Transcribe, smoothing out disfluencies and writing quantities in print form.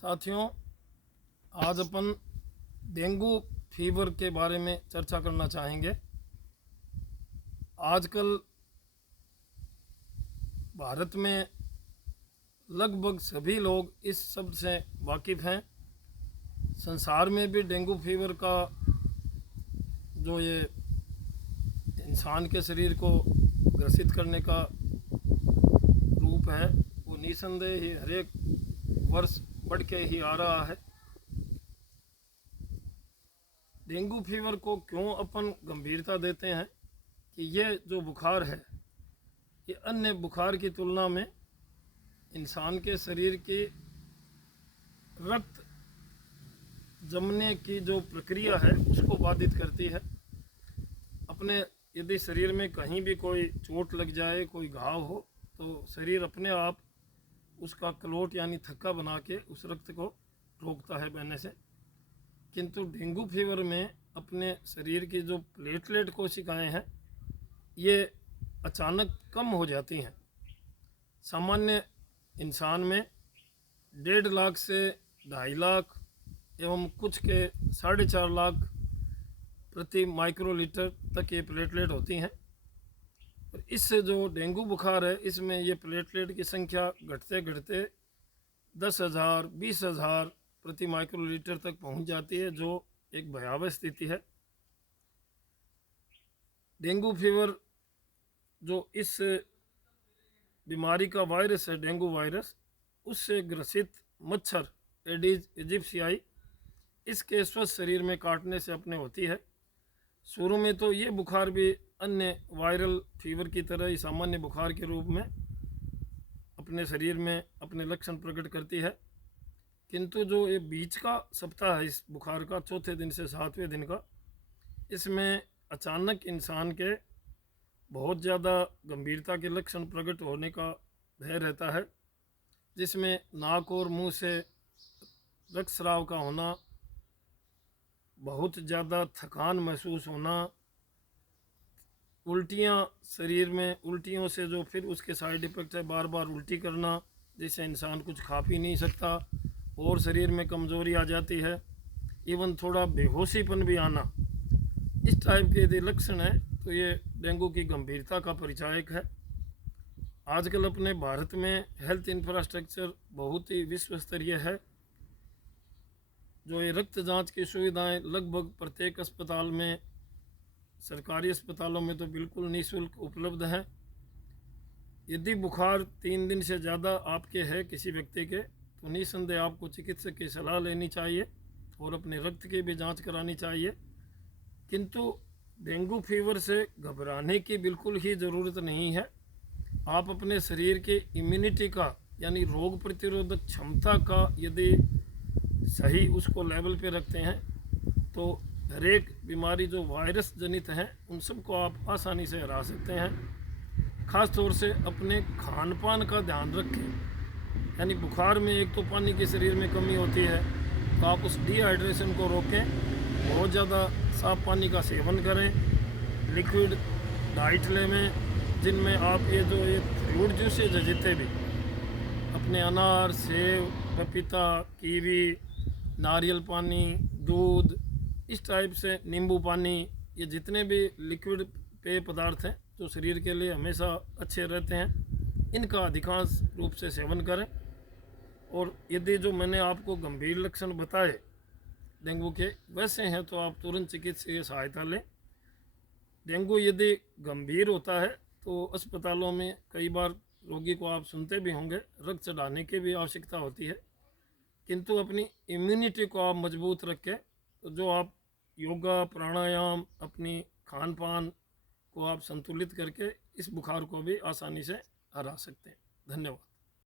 साथियों, आज अपन dengue fever के बारे में चर्चा करना चाहेंगे। आजकल भारत में लगभग सभी लोग इस शब्द से वाकिफ़ हैं। संसार में भी डेंगू फीवर का जो ये इंसान के शरीर को ग्रसित करने का रूप है, वो निसंदेह ही हर एक वर्ष बढ़ के ही आ रहा है। डेंगू फीवर को क्यों अपन गंभीरता देते हैं कि ये जो बुखार है, ये अन्य बुखार की तुलना में इंसान के शरीर की रक्त जमने की जो प्रक्रिया है उसको बाधित करती है। अपने यदि शरीर में कहीं भी कोई चोट लग जाए, कोई घाव हो, तो शरीर अपने आप उसका क्लोट यानी थक्का बना के उस रक्त को रोकता है बहने से। किंतु डेंगू फीवर में अपने शरीर की जो प्लेटलेट कोशिकाएं हैं, ये अचानक कम हो जाती हैं। सामान्य इंसान में 1.5 लाख से 2.5 लाख एवं कुछ के 4.5 लाख प्रति माइक्रोलीटर तक ये प्लेटलेट होती हैं। और इससे जो डेंगू बुखार है, इसमें ये प्लेटलेट की संख्या घटते घटते 10,000 20,000 प्रति माइक्रोलीटर तक पहुंच जाती है, जो एक भयावह स्थिति है। डेंगू फीवर जो इस बीमारी का वायरस है, डेंगू वायरस, उससे ग्रसित मच्छर एडीज इजिप्शियाई इसके स्वस्थ शरीर में काटने से अपने होती है। शुरू में तो ये बुखार भी अन्य वायरल फीवर की तरह ही सामान्य बुखार के रूप में अपने शरीर में अपने लक्षण प्रकट करती है। किंतु जो ये बीच का सप्ताह है इस बुखार का, चौथे दिन से 7वें दिन का, इसमें अचानक इंसान के बहुत ज़्यादा गंभीरता के लक्षण प्रकट होने का भय रहता है, जिसमें नाक और मुंह से रक्तस्राव का होना, बहुत ज़्यादा थकान महसूस होना, उल्टियाँ शरीर में, उल्टियों से जो फिर उसके साइड इफ़ेक्ट है बार बार उल्टी करना, जिससे इंसान कुछ खा पी नहीं सकता और शरीर में कमज़ोरी आ जाती है, इवन थोड़ा बेहोशीपन भी आना। इस टाइप के यदि लक्षण है तो ये डेंगू की गंभीरता का परिचायक है। आजकल अपने भारत में हेल्थ इंफ्रास्ट्रक्चर बहुत ही विश्व स्तरीय है। जो ये रक्त जांच की सुविधाएं लगभग प्रत्येक अस्पताल में, सरकारी अस्पतालों में तो बिल्कुल निःशुल्क उपलब्ध हैं। यदि बुखार 3 दिन से ज़्यादा आपके है किसी व्यक्ति के, तो निसंदेह आपको चिकित्सक की सलाह लेनी चाहिए और अपने रक्त की भी जांच करानी चाहिए। किंतु डेंगू फीवर से घबराने की बिल्कुल ही ज़रूरत नहीं है। आप अपने शरीर के इम्यूनिटी का यानी रोग प्रतिरोधक क्षमता का यदि सही उसको लेवल पे रखते हैं, तो हर एक बीमारी जो वायरस जनित हैं उन सबको आप आसानी से हरा सकते हैं। ख़ास तौर से अपने खान पान का ध्यान रखें। यानी बुखार में एक तो पानी की शरीर में कमी होती है, तो आप उस डिहाइड्रेशन को रोकें, बहुत ज़्यादा साफ पानी का सेवन करें, लिक्विड डाइट लें, जिनमें आप ये फ्रूट जूसेज है जितने भी, अपने अनार, सेब, पपीता, कीवी, नारियल पानी, दूध, इस टाइप से नींबू पानी, ये जितने भी लिक्विड पेय पदार्थ हैं जो शरीर के लिए हमेशा अच्छे रहते हैं, इनका अधिकांश रूप से सेवन करें। और यदि जो मैंने आपको गंभीर लक्षण बताए डेंगू के वैसे हैं, तो आप तुरंत चिकित्सकीय सहायता लें। डेंगू यदि गंभीर होता है तो अस्पतालों में कई बार रोगी को आप सुनते भी होंगे, रक्त चढ़ाने की भी आवश्यकता होती है। किंतु अपनी इम्यूनिटी को आप मजबूत रखें, तो जो आप योगा, प्राणायाम, अपनी खान पान को आप संतुलित करके इस बुखार को भी आसानी से हरा सकते हैं। धन्यवाद।